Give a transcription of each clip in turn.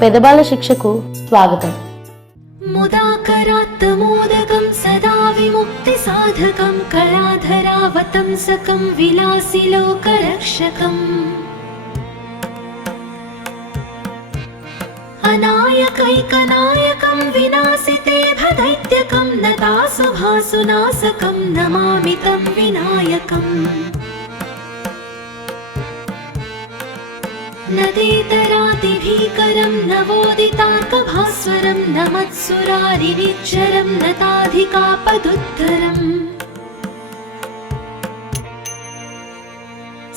పెదబాల శిక్షకు స్వాగతం. मुदाकरात्तमोदकं सदा विमुक्तिसाधकं कलाधरावतंसकं विलासिलोकरक्षकम् अनायकैकनायकं विनाशिते भदैत्यकं नतासुभासुनाशकं नमामि तं विनायकम् नदेतरातिभीकरं नवोदितार्कभास्वरं नमत्सुरारिविच्चरं नताधिकापदुद्धरम्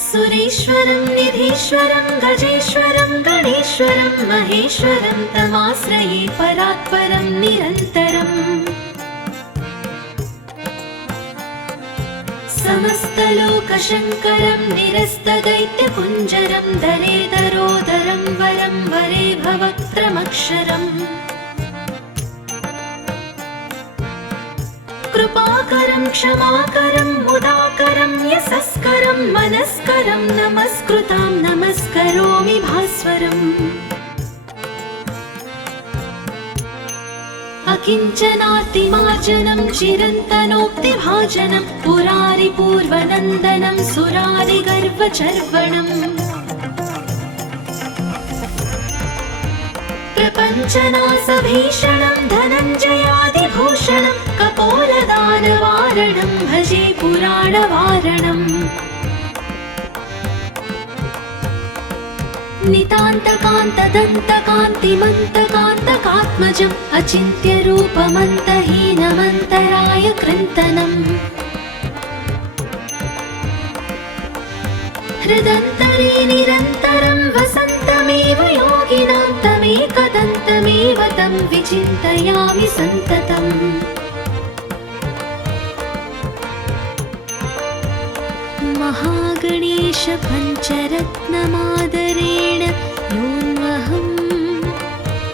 सुरेश्वरं निधीश्वरं गजेश्वरं गणेश्वरं महेश्वरं तमाश्रये परात्परं निरन्तरम् समस्तलोकशङ्करं निरस्तदैत्यकुञ्जरं दरेदरोदरं वरं वरे भवक्त्रमक्षरम् कृपाकरं क्षमाकरं मुदाकरं यशस्करं मनस्करं नमस्कृतां नमस्करोमि भास्वरम् अकिञ्चनार्तिमार्जनं चिरन्तनोक्तिभाजनं पुरारिपूर्वनन्दनं सुरारिगर्वचर्वणम् प्रपञ्चनाशभीषणं धनञ्जयादिभूषणं कपोलदानवारणं भजे पुराणवारणम् नितान्तकान्तदन्तकान्तिमन्तकान्तकात्मजम् अचिन्त्यरूपमन्तहीनमन्तराय कृन्तनम् हृदन्तरे निरन्तरं वसन्तमेव योगिनां तमेकदन्तमेव तं विचिन्तयामि सन्ततम् महागणेश पञ्चरत्नमादरेण योऽन्वहं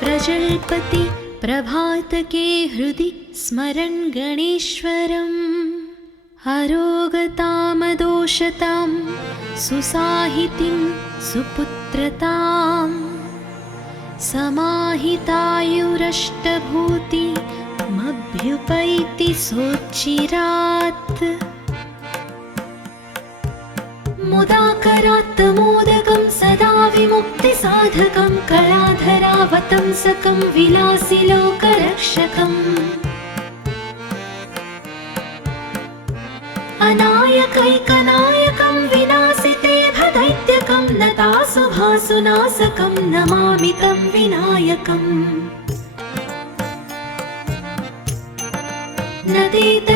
प्रजल्पति प्रभातके हृदि स्मरन् गणेश्वरम् अरोगतामदोषतां सुसाहितिं सुपुत्रतां समाहितायुरष्टभूतिमभ्युपैति सोच्चिरात् मुदाकरात्तमोदकं सदा विमुक्तिसाधकं कलाधरावतंसकं विलासिलोकरक्षकम् अनायकैकनायकं विनाशिते भदैत्यकं नतासुभासुनाशकं नमामि तं विनायकम्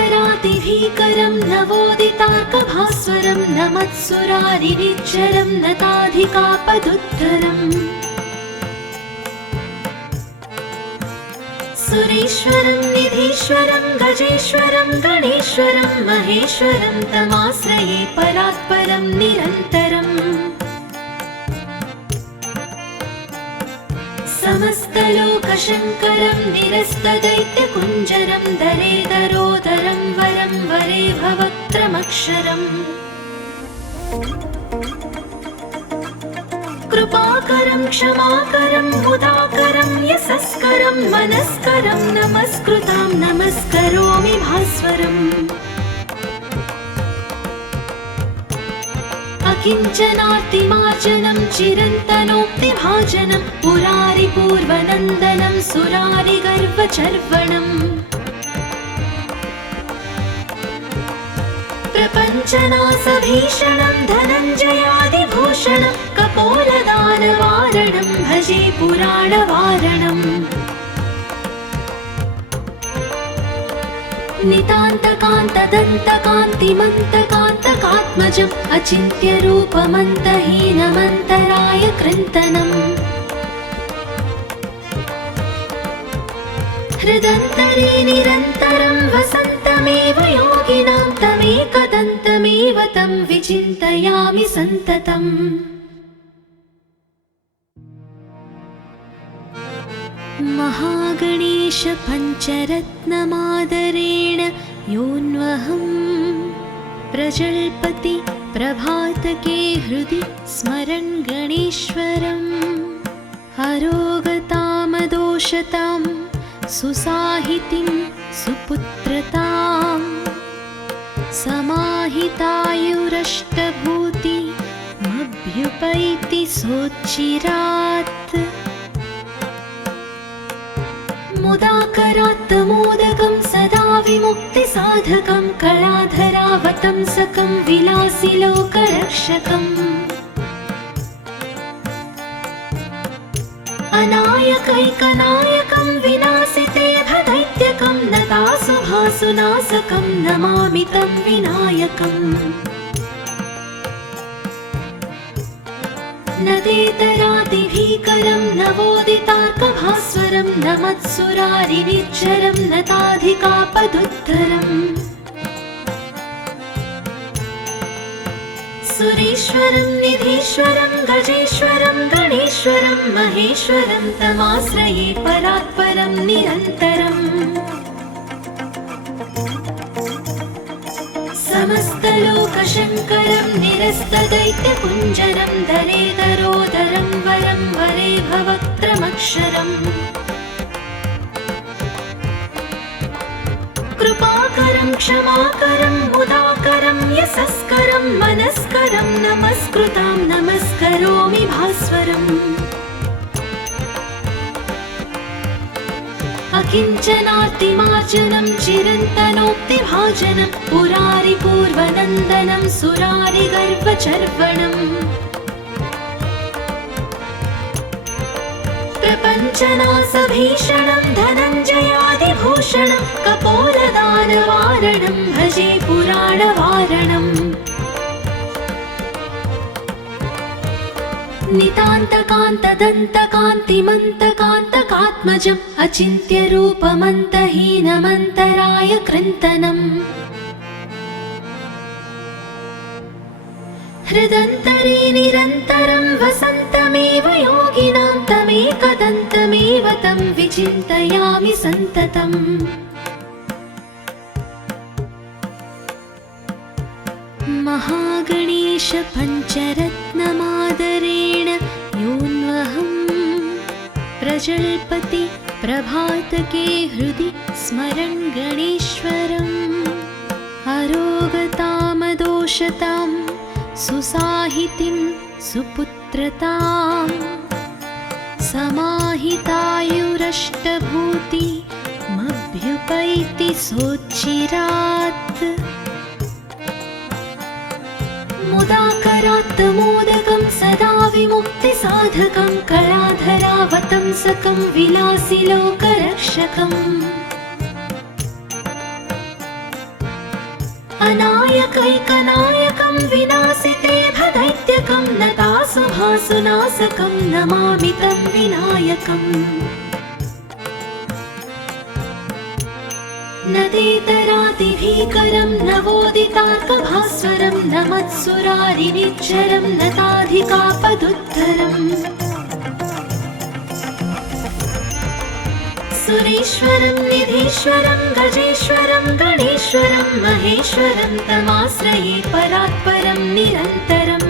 नदेतरातिभीकरं नवोदितार्कभास्वरं नमत्सुरारिविच्चरं नताधिकापदुद्धरम् सुरेश्वरं निधीश्वरं गजेश्वरं गणेश्वरं महेश्वरं तमाश्रये परात्परं निरन्तरम् समस्तलोकशङ्करं निरस्तदैत्यकुञ्जरं दरेदरोदरं वरं वरे भवक्त्रमक्षरम् कृपाकरं क्षमाकरं मुदाकरं यशस्करं मनस्करं नमस्कृतां नमस्करोमि भास्वरम् अकिञ्चनार्तिमार्जनं चिरन्तनोक्तिभाजनं पुरारिपूर्वनन्दनं सुरारिगर्वचर्वणम् प्रपञ्चनाशभीषणं धनञ्जयादिभूषणं कपोलदानवारणं भजे पुराणवारणम् नितान्तकान्तदन्तकान्तिमन्तकान्तकात्मजम् अचिन्त्यरूपमन्तहीनमन्तराय कृन्तनम् हृदन्तरे निरन्तरं वसन्तमेव योगिनां तमेकदन्तमेव तं विचिन्तयामि सन्ततम् महागणेश पञ्चरत्नमादरेण योऽन्वहं प्रजल्पति प्रभातके हृदि स्मरन् गणेश्वरम् अरोगत समास्तलोकशङ्करमनोदतामदोषतां सुसाहितिं सुपुत्रताम् समाहितायुरष्टभूतिमभ्युपैति सोच्चिरात् मुदाकरात्तमोदकं सदा विमुक्तिसाधकं कलाधरावतंसकं विलासिलोकरक्षकम् अनायकैकनायकं विनाशितेभदैत्यकं नतासुभासुनाशकं नमामि तं विनायकम् नदेतरादिभीकरं नवोदितार्कभास्वरं नमत्सुरारिनिर्झरं नताधिकापदुद्धरम् सुरेश्वरं निधीश्वरं गजेश्वरं गणेश्वरं महेश्वरं तमाश्रये परात्परं निरन्तरम् समस्तलोकशङ्करं निरस्तदैत्यकुञ्जरं दरेदरोदरं वरं वरे भवक्त्रमक्षरम् कृपाकरं क्षमाकरं मुदाकरं यशस्करं मनस्करं नमस्कृतां नमस्करोमि भास्वरम् अकिञ्चनार्तिमार्जनं चिरन्तनोक्तिभाजनं पुरारिपूर्वनन्दनं सुरारिगर्वचर्वणम् प्रपञ्चनासभीषणं धनञ्जयादिभूषणं कपोलदानवारणं भजे पुराणवारणम् नितान्तकान्तदन्तकान्तिमन्तकान्तकात्मजम् अचिन्त्यरूपमन्तहीनमन्तराय कृन्तनम् हृदन्तरे निरन्तरं वसन्तमेव योगिनां तमेकदन्तमेव तं विचिन्तयामि सन्ततम् महागणेश पञ्चरत्नमादरेण योऽन्वहं प्रजल्पति प्रभातके हृदि स्मरन् गणेश्वरम् अरोगतामदोषतां सुसाहितिं सुपुत्रताम् समाहितायुरष्टभूतिमभ्युपैति सोच्चिरात् मुदाकरात्तमोदकं सदा विमुक्तिसाधकं कलाधरावतंसकं विलासिलोकरक्षकम् अनायकैकनायकं विनाशितेभदैत्यकं नतासुभासुनाशकं नमामि तं विनायकम् नदेतरादिभीकरं नवोदितार्कभास्वरं नमत्सुरारिनिर्झरं नताधिकापदुद्धरम् सुरेश्वरं निधीश्वरं गजेश्वरं गणेश्वरं महेश्वरं तमाश्रये परात्परं निरन्तरम्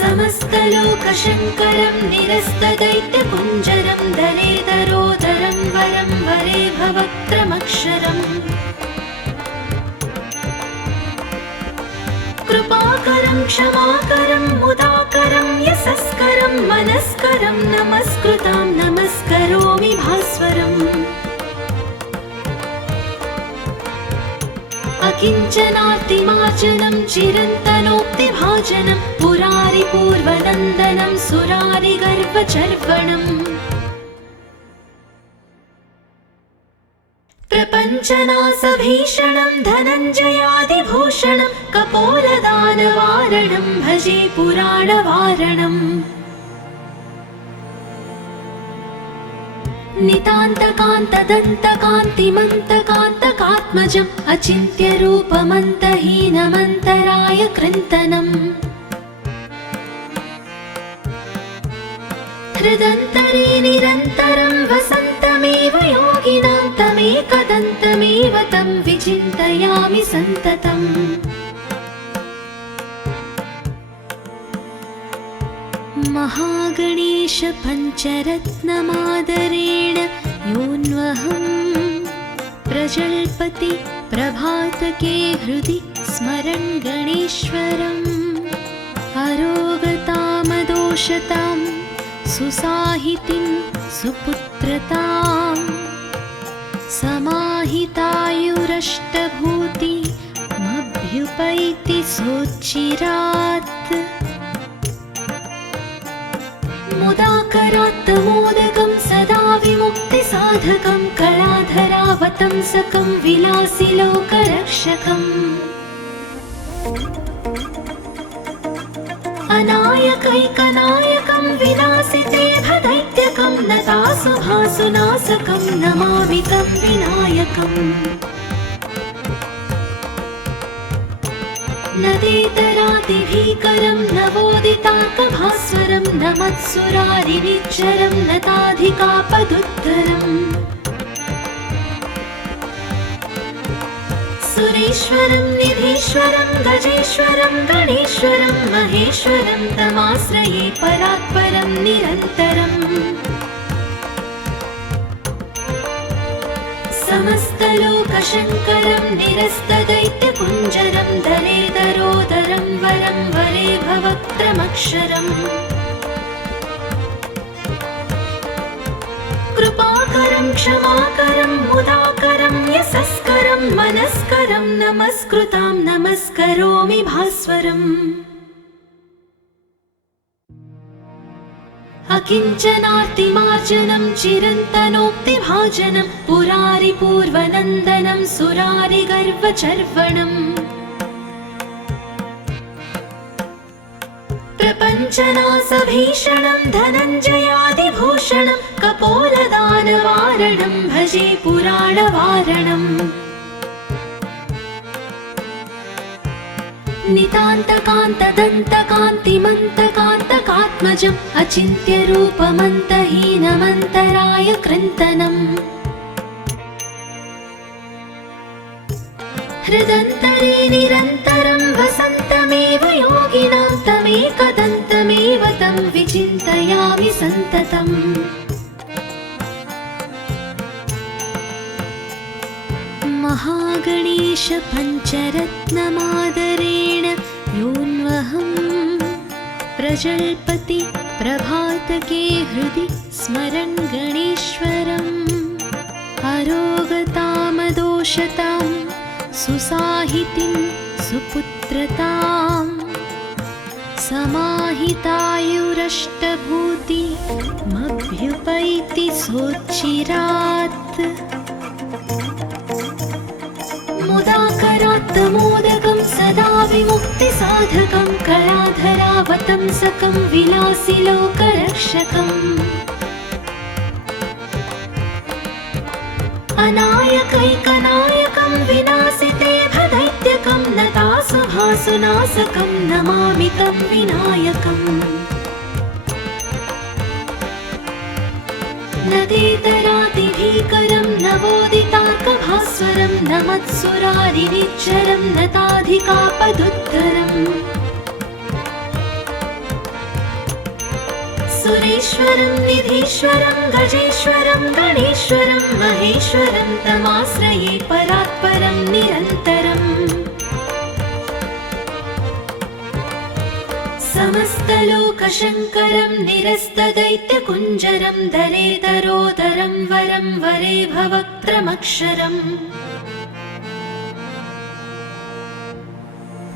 समस्तलोकशङ्करं निरस्तदैत्यकुञ्जरं दरेदरोदरं वरं वरे भवक्त्रमक्षरम् कृपाकरं क्षमाकरं मुदाकरं यशस्करं मनस्करं नमस्कृतां नमस्करोमि भास्वरम् अकिञ्चनार्तिमार्जनं चिरन्तनोक्तिभाजनं पुरारिपूर्वनन्दनं सुरारिगर्वचर्वणम् प्रपञ्चनासभीषणं धनञ्जयादिभूषणं कपोलदानवारणं भजे पुराणवारणम् नितान्तकान्तदन्तकान्तिमन्तकान्तकात्मजम् अचिन्त्यरूपमन्तहीनमन्तराय कृन्तनम् हृदन्तरे निरन्तरं वसन्तमेव योगिनां तमेकदन्तमेव तं विचिन्तयामि सन्ततम्। महागणेश पञ्चरत्नमादरेण योऽन्वहं प्रजल्पति प्रभातके हृदि स्मरन् गणेश्वरम् अरोगतामदोषतां सुसाहितिं सुपुत्रतां समाहितायुरष्टभूतिमभ्युपैति सोच्चिरात् मुदाकरात्तमोदकं सदा विमुक्तिसाधकं कलाधरावतंसकं विलासिलोकरक्षकम् अनायकैकनायकं विनाशितेभदैत्यकं नतासुभासुनाशकं नमामि तं विनायकम् नदेतरातिभीकरं नवोदितार्कभास्वरं नमत्सुरारिनिच्चरं नताधिकापदुत्तरम् सुरेश्वरं निधीश्वरं गजेश्वरं गणेश्वरं महेश्वरं तमाश्रये परात्परं निरन्तरम् समस्तलोकशङ्करं निरस्तदैत्यकुञ्जरं दरेदरोदरं वरं वरे भवक्त्रमक्षरम् कृपाकरं क्षमाकरं मुदाकरं यशस्करं मनस्करं नमस्कृतां नमस्करोमि भास्वरम् अकिञ्चनार्तिमार्जनं चिरन्तनोक्तिभाजनं पुरारिपूर्वनन्दनं सुरारिगर्वचर्वणम् प्रपञ्चनासभीषणं धनञ्जयादिभूषणं कपोलदानवारणं भजे पुराणवारणम् नितान्तकान्तदन्तकान्तिमन्तकान्तकात्मजम् अचिन्त्यरूपमन्तहीनमन्तराय कृन्तनम् हृदन्तरे निरन्तरं वसन्तमेव योगिनां तमेकदन्तमेव तं विचिन्तयामि सन्ततम् महागणेश पञ्चरत्नमादरेण योऽन्वहं प्रजल्पति प्रभातके हृदि स्मरन् गणेश्वरम् अरोगतामदोषतां सुसाहितिं सुपुत्रतां समाहितायुरष्टभूतिमभ्युपैति सोच्चिरात् मुदाकरात्तमोदकं सदा विमुक्तिसाधकं कलाधरावतंसकं विलासिलोकरक्षकम् अनायकैकनायकं विनाशितेभदैत्यकं नतासुभासुनाशकं नमामि तं विनायकम् नदेतरातिभीकरं नवोदितार्कभास्वरं नमत्सुरारिनिच्चरं नताधिकापदुत्तरम् सुरेश्वरं निधीश्वरं गजेश्वरं गणेश्वरं महेश्वरं तमाश्रये परात्परं निरन्तरम् समस्तलोकशङ्करं निरस्तदैत्यकुञ्जरं दरेदरोदरं वरं वरे भवक्त्रमक्षरम्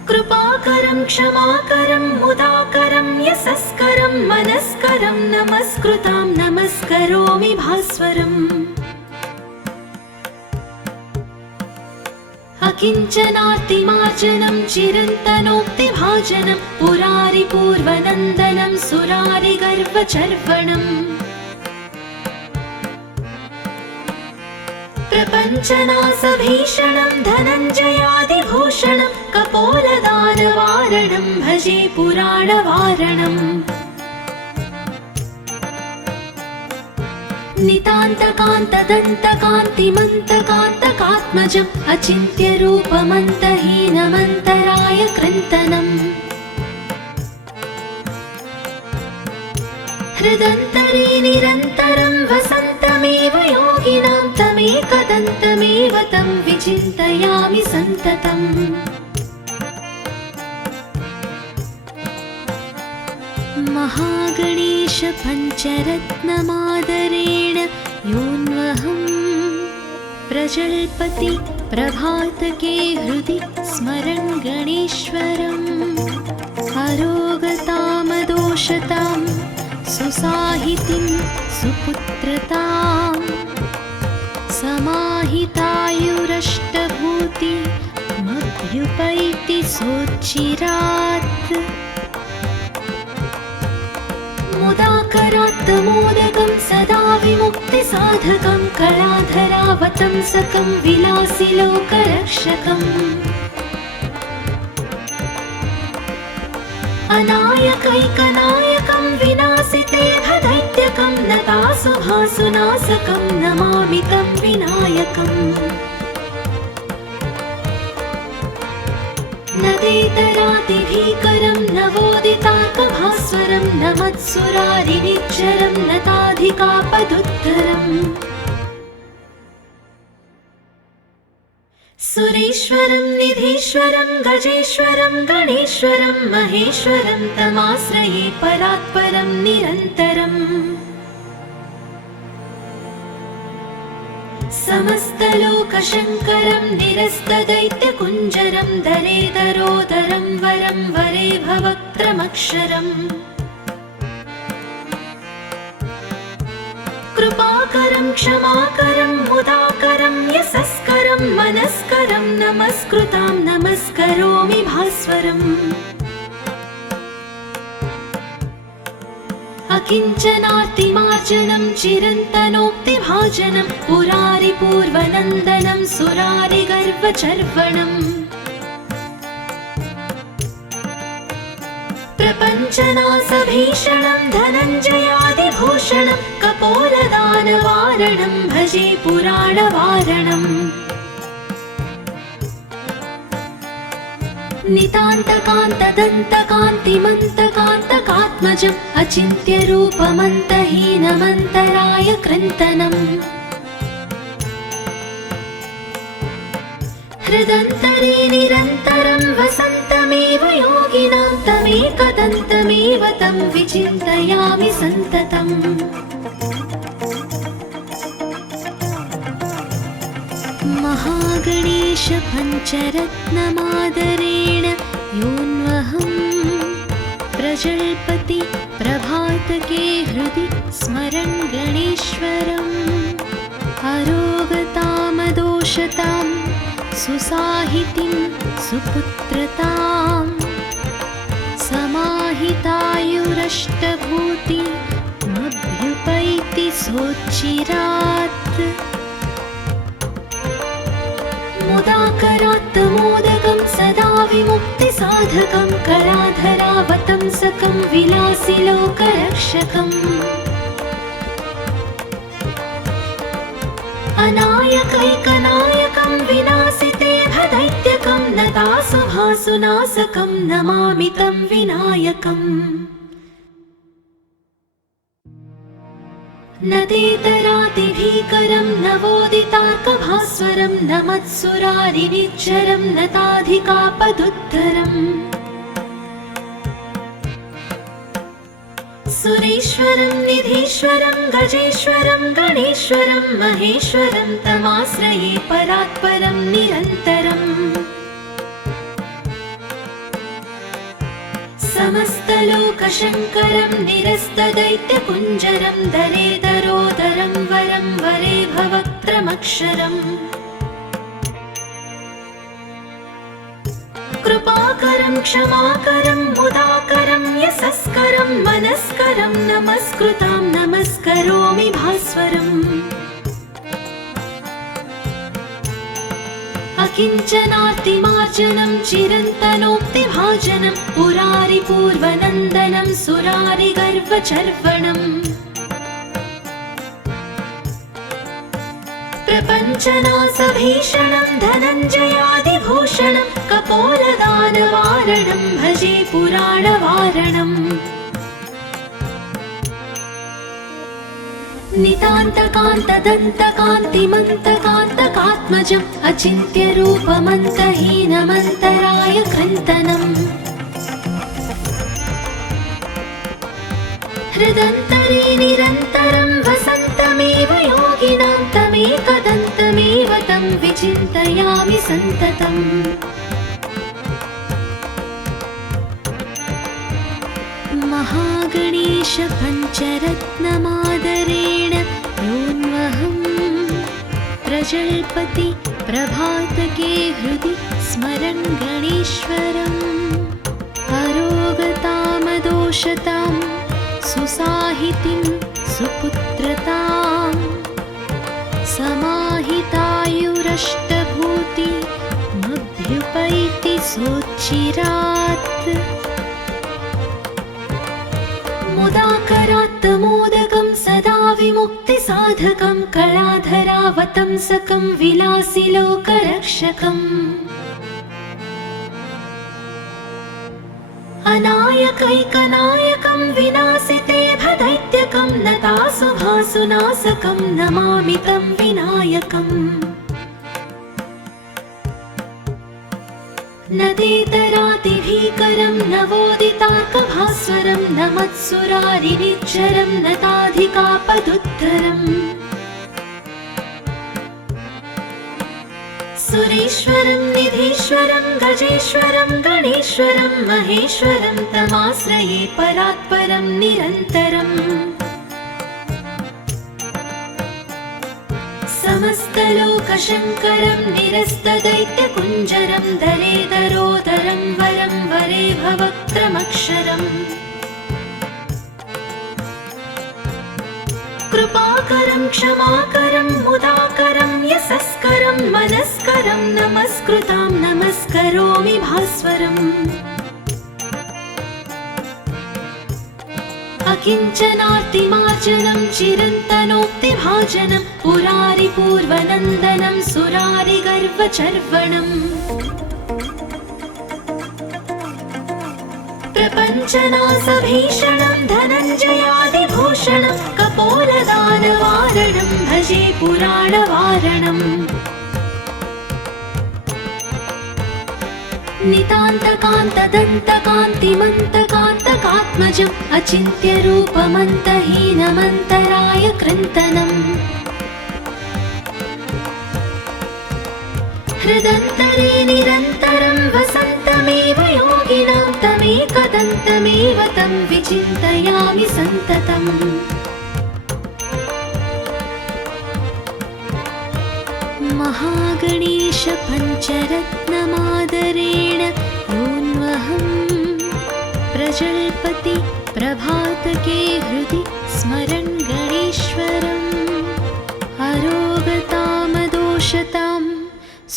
कृपाकरं क्षमाकरं मुदाकरं यशस्करं मनस्करं नमस्कृतां नमस्करोमि भास्वरम् अकिञ्चनार्तिमार्जनं चिरन्तनोक्तिभाजनं पुरारिपूर्वनन्दनं सुरारिगर्वचर्वणम् प्रपञ्चनासभीषणं धनञ्जयादिभूषणं कपोलदानवारणं भजे पुराणवारणम् नितान्तकान्तदन्तकान्तिमन्तकान्तकात्मजम् अचिन्त्यरूपमन्तहीनमन्तराय कृन्तनम् हृदन्तरे निरन्तरं वसन्तमेव योगिनां तमेकदन्तमेव तं विचिन्तयामि सन्ततम् महागणेश पञ्चरत्नमादरेण योऽन्वहं प्रजल्पति प्रभातके हृदि स्मरन् गणेश्वरम् अरोगतामदोषतां सुसाहितिं सुपुत्रतां समाहितायुरष्टभूतिमभ्युपैति सोच्चिरात् मुदाकरात् मोदकं सदा विमुक्तिसाधकं कलाधरावतंसकं विलासिलोकरक्षकम् अनायकैकनायकं विनाशितेऽभदैत्यकं नतासुभासुनाशकं नमामि तं विनायकम् न तेतरातिभीकरं नवोदितार्कभास्वरं न मत्सुरारिनिच्चरं नताधिकापदुत्तरम् सुरेश्वरं निधीश्वरं गजेश्वरं गणेश्वरं महेश्वरं तमाश्रये परात्परं निरन्तरम् समस्तलोकशङ्करं निरस्तदैत्यकुञ्जरं दरेदरोदरं वरं वरे भवक्त्रमक्षरम् कृपाकरं क्षमाकरं मुदाकरं यशस्करं मनस्करं नमस्कृतां नमस्करोमि भास्वरम् अकिञ्चनार्तिमार्जनं चिरन्तनोक्तिभाजनं पुरारिपूर्वनन्दनं सुरारिगर्वचर्वणम् प्रपञ्चनासभीषणं धनञ्जयादिभूषणं कपोलदानवारणं भजे पुराणवारणम् नितान्तकान्तदन्तकान्तिमन्तकान्तकात्मजम् अचिन्त्यरूपमन्तहीनमन्तराय कृन्तनम् हृदन्तरे निरन्तरं वसन्तमेव योगिनां तमेकदन्तमेव तं विचिन्तयामि सन्ततम् महागणेश पञ्चरत्नमादरेण योऽन्वहं प्रजल्पति प्रभातके हृदि स्मरन् गणेश्वरम् अरोगतामदोषतां सुसाहितिं सुपुत्रतां समाहितायुरष्टभूतिमभ्युपैति सोच्चिरात् मुदाकरात् मोदकं सदा विमुक्तिसाधकं कलाधरावतंसकं विलासिलोकरक्षकम् अनायकैकनायकं विनाशितेऽभदैत्यकं नतासुभासुनाशकं नमामि तं विनायकम् न तेतरातिभीकरं नवोदितार्कभास्वरं न मत्सुरारिनिच्चरं नताधिकापदुत्तरम् सुरेश्वरं निधीश्वरं गजेश्वरं गणेश्वरं महेश्वरं तमाश्रये परात्परं निरन्तरम् समस्तलोकशङ्करं निरस्तदैत्यकुञ्जरं दरेदरोदरं वरं वरे भवक्त्रमक्षरम् कृपाकरं क्षमाकरं मुदाकरं यशस्करं मनस्करं नमस्कृतां नमस्करोमि भास्वरम् अकिञ्चनार्तिमार्जनं चिरन्तनोक्तिभाजनं पुरारिपूर्वनन्दनं सुरारिगर्वचर्वणम् प्रपञ्चनासभीषणं धनञ्जयादिभूषणं कपोलदानवारणं भजे पुराणवारणम् नितान्तकान्तदन्तकान्तिमन्तकान्तकात्मजम् अचिन्त्यरूपमन्तहीनमन्तराय कृन्तनम् हृदन्तरे निरन्तरं वसन्तमेव योगिनां तमेकदन्तमेव तं विचिन्तयामि सन्ततम् महागणेश पञ्चरत्नमादरेण योऽन्वहं प्रजल्पति प्रभातके हृदि स्मरन् गणेश्वरम् अरोगतामदोषतां सुसाहितिं सुपुत्रतां समाहितायुरष्टभूति मभ्युपैति सोच्चिरात् मुदाकरात् मोदकं सदा विमुक्तिसाधकं कलाधरावतंसकं विलासिलोकरक्षकम् अनायकैकनायकं विनाशिते भदैत्यकं नतासुभासुनाशकं नमामि तं विनायकम् नदेतरातिभीकरं नवोदितार्कभास्वरं नमत्सुरारिनिच्चरं नताधिकापदुत्तरम् सुरेश्वरं निधीश्वरं गजेश्वरं गणेश्वरं महेश्वरं तमाश्रये परात्परं निरन्तरम् समस्तलोकशङ्करं निरस्तदैत्यकुञ्जरं दरेदरोदरं वरं वरे भवक्त्रमक्षरम् कृपाकरं क्षमाकरं मुदाकरं यशस्करं मनस्करं नमस्कृतां नमस्करोमि भास्वरम् अकिञ्चनार्तिमार्जनं चिरन्तनोक्तिभाजनं पुरारिपूर्वनन्दनं सुरारिगर्वचर्वणम् प्रपञ्चनासभीषणं धनञ्जयादिभूषणं कपोलदानवारणं भजे पुराणवारणम् नितान्तकान्तदन्तकान्तिमन्तकान्तकात्मजम् अचिन्त्यरूपमन्तहीनमन्तराय कृन्तनम् हृदन्तरे निरन्तरं वसन्तमेव योगिनां तमेकदन्तमेव तं विचिन्तयामि सन्ततम् महागणेश पञ्चरत्नमादरेण योऽन्वहं प्रजल्पति प्रभातके हृदि स्मरन् गणेश्वरम् अरोगतामदोषतां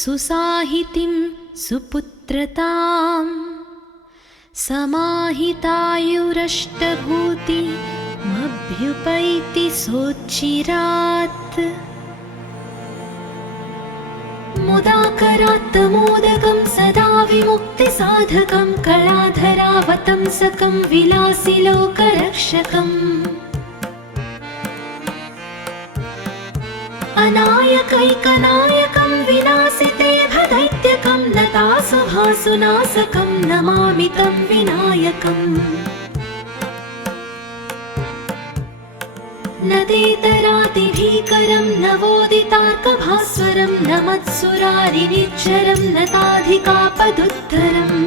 सुसाहितिं सुपुत्रतां समाहितायुरष्टभूति मभ्युपैति सोच्चिरात् मुदाकरात् मोदकं सदा विमुक्तिसाधकं कलाधरावतंसकं विलासिलोकरक्षकम् अनायकैकनायकं विनाशिते भदैत्यकं नतासुभासुनाशकं नमामि तं विनायकम् नदेतरातिभीकरं नवोदितार्कभास्वरं नमत्सुरारिनिच्चरं नताधिकापदुत्तरम्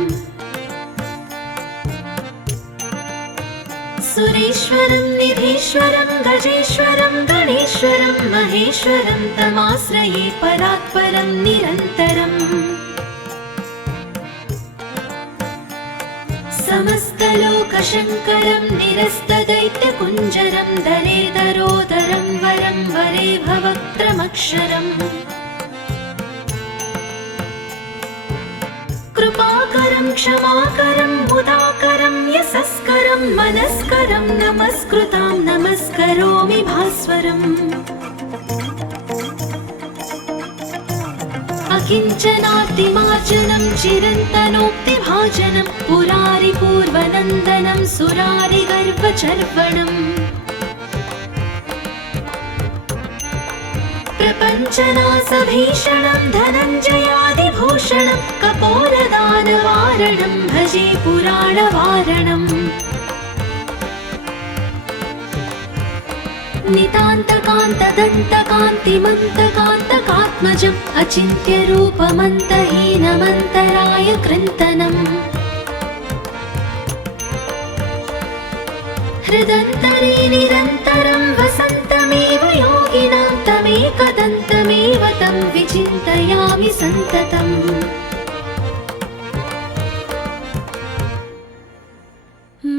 सुरेश्वरं निधीश्वरं गजेश्वरं गणेश्वरं महेश्वरं तमाश्रये परात्परं निरन्तरम् समस्तलोकशङ्करं निरस्तदैत्यकुञ्जरं दरेदरोदरं वरं वरे भवक्त्रमक्षरम् कृपाकरं क्षमाकरं मुदाकरं यशस्करं मनस्करं नमस्कृतां नमस्करोमि भास्वरम् अकिञ्चनार्तिमार्जनं चिरन्तनोक्तिभाजनं पुरारिपूर्वनन्दनं सुरारिगर्वचर्वणम् प्रपञ्चनासभीषणं धनञ्जयादिभूषणं कपोलदानवारणं भजे पुराणवारणम् नितान्तकान्तदन्तकान्तिमन्तकान्तकात्मजम् अचिन्त्यरूपमन्तहीनमन्तराय कृन्तनम् हृदन्तरे निरन्तरं वसन्तमेव योगिनां तमेकदन्तमेव तं विचिन्तयामि सन्ततम्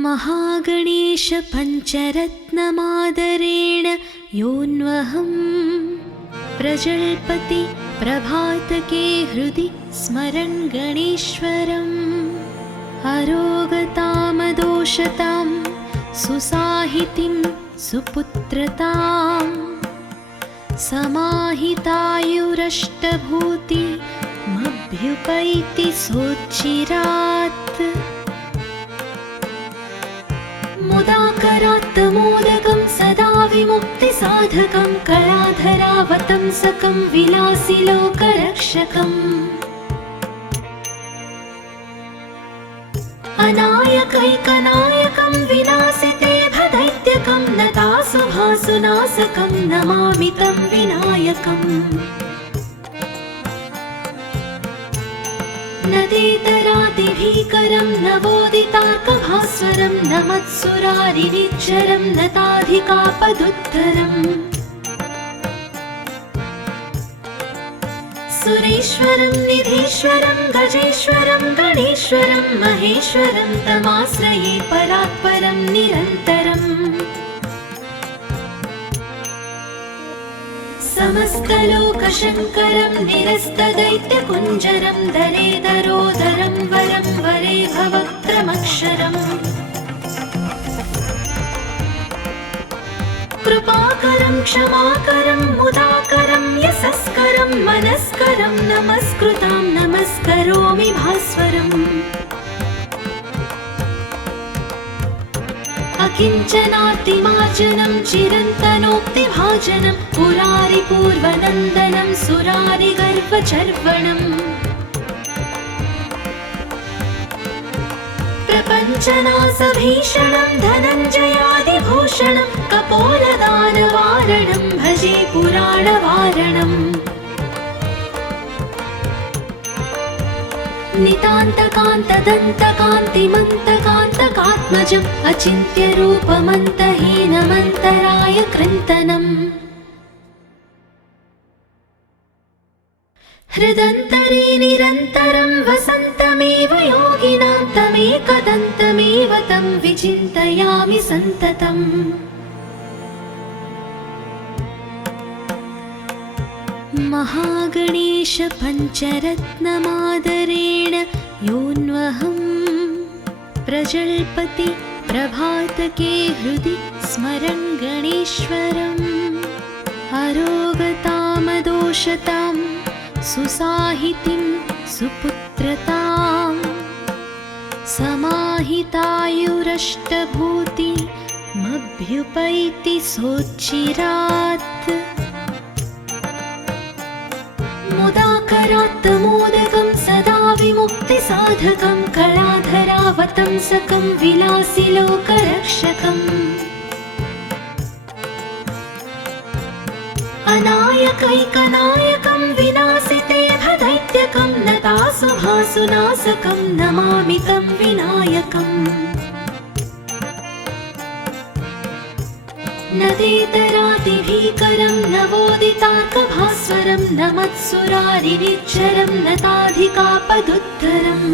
महागणेश पञ्चरत्नमादरेण योऽन्वहं प्रजल्पति प्रभातके हृदि स्मरन् गणेश्वरम् अरोगतामदोषतां सुसाहितिं सुपुत्रतां समाहितायुरष्टभूतिमभ्युपैति सोच्चिरात् मुदाकरात्तमोदकं सदा विमुक्तिसाधकं कलाधरावतंसकं विलासिलोकरक्षकम् अनायकैकनायकं विनाशिते भदैत्यकं नतासुभासुनाशकं नमामि तं विनायकम् नदेतरादिभीकरं नवोदितार्कभास्वरं नमत्सुरारिनिच्चरं नताधिकापदुत्तरम् सुरेश्वरं निधीश्वरं गजेश्वरं गणेश्वरं महेश्वरं तमाश्रये परात्परं निरन्तरम् समस्तलोकशङ्करं निरस्तदैत्यकुञ्जरं दरेदरोदरं वरं वरे भवक्त्रमक्षरम् कृपाकरं क्षमाकरं मुदाकरं यशस्करं मनस्करं नमस्कृतां नमस्करोमि भास्वरम् अकिञ्चनातिमार्जनं चिरन्तनोक्तिभाजनं पुरारिपूर्वनन्दनं सुरारिगर्भचर्वणम् प्रपञ्चनासभीषणं धनञ्जयादिभूषणं कपोलदानवारणं भजे पुराणवारणम् नितान्तकान्तदन्तकान्तिमन्तकान्तकात्मजम् अचिन्त्यरूपमन्तहीनमन्तराय कृन्तनम् हृदन्तरे निरन्तरं वसन्तमेव योगिनां तमेकदन्तमेव तं विचिन्तयामि सन्ततम् महागणेश पञ्चरत्नमादरेण योऽन्वहं प्रजल्पति प्रभातके हृदि स्मरन् गणेश्वरम् अरोगतामदोषतां सुसाहितिं सुपुत्रतां समाहितायुरष्टभूतिमभ्युपैति सोच्चिरात् मुदाकरात्तमोदकं सदा विमुक्तिसाधकं कलाधरावतंसकं विलासिलोकरक्षकम् अनायकैकनायकं विनाशिते भदैत्यकं नतासुभासुनाशकं नमामि तं विनायकम् नदेतरादिभीकरं नवोदितार्कभास्वरं नमत्सुरारिनिच्चरं नताधिकापदुत्तरम्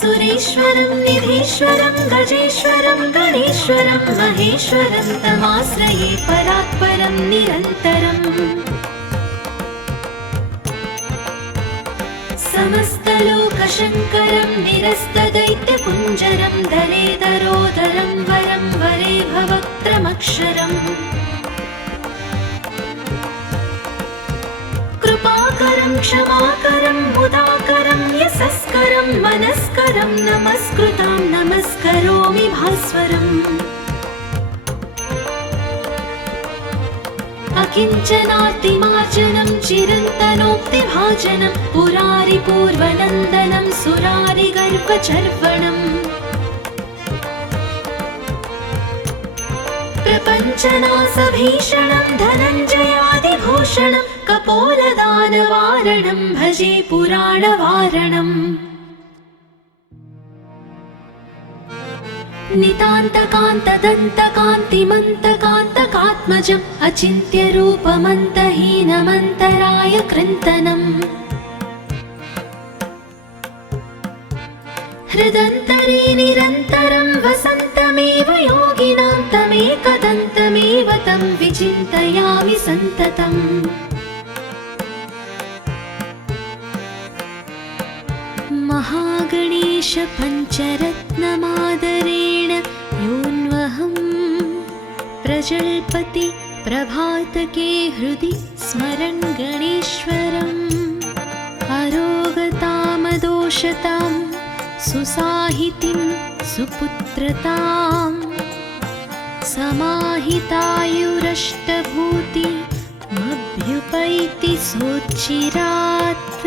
सुरेश्वरं निधीश्वरं गजेश्वरं गणेश्वरं महेश्वरं तमाश्रये परात्परं निरन्तरम् समस्तलोकशङ्करं निरस्तदैत्यकुञ्जरं दरेदरोदरं वरं वरे भवक्त्रमक्षरम् कृपाकरं क्षमाकरं मुदाकरं यशस्करं मनस्करं नमस्कृतां नमस्करोमि भास्वरम् अकिञ्चनार्तिमार्जनं चिरन्तनोक्तिभाजनं पुरारिपूर्वनन्दनं सुरारिगर्भचर्वणम् प्रपञ्चनासभीषणं धनञ्जयादिभूषणं कपोलदानवारणं भजे पुराणवारणम् नितान्तकान्तदन्तकान्तिमन्तकान्तकात्मजम् अचिन्त्यरूपमन्तहीनमन्तराय कृन्तनम् हृदन्तरे निरन्तरं वसन्तमेव योगिनां तमेकदन्तमेव तं विचिन्तयामि सन्ततम् महागणेश पञ्चरत्नमादरेण योऽन्वहं प्रजल्पति प्रभातके हृदि स्मरन् गणेश्वरम् अरोगतामदोषतां सुसाहितिं सुपुत्रतां समाहितायुरष्टभूतिमभ्युपैति सोच्चिरात्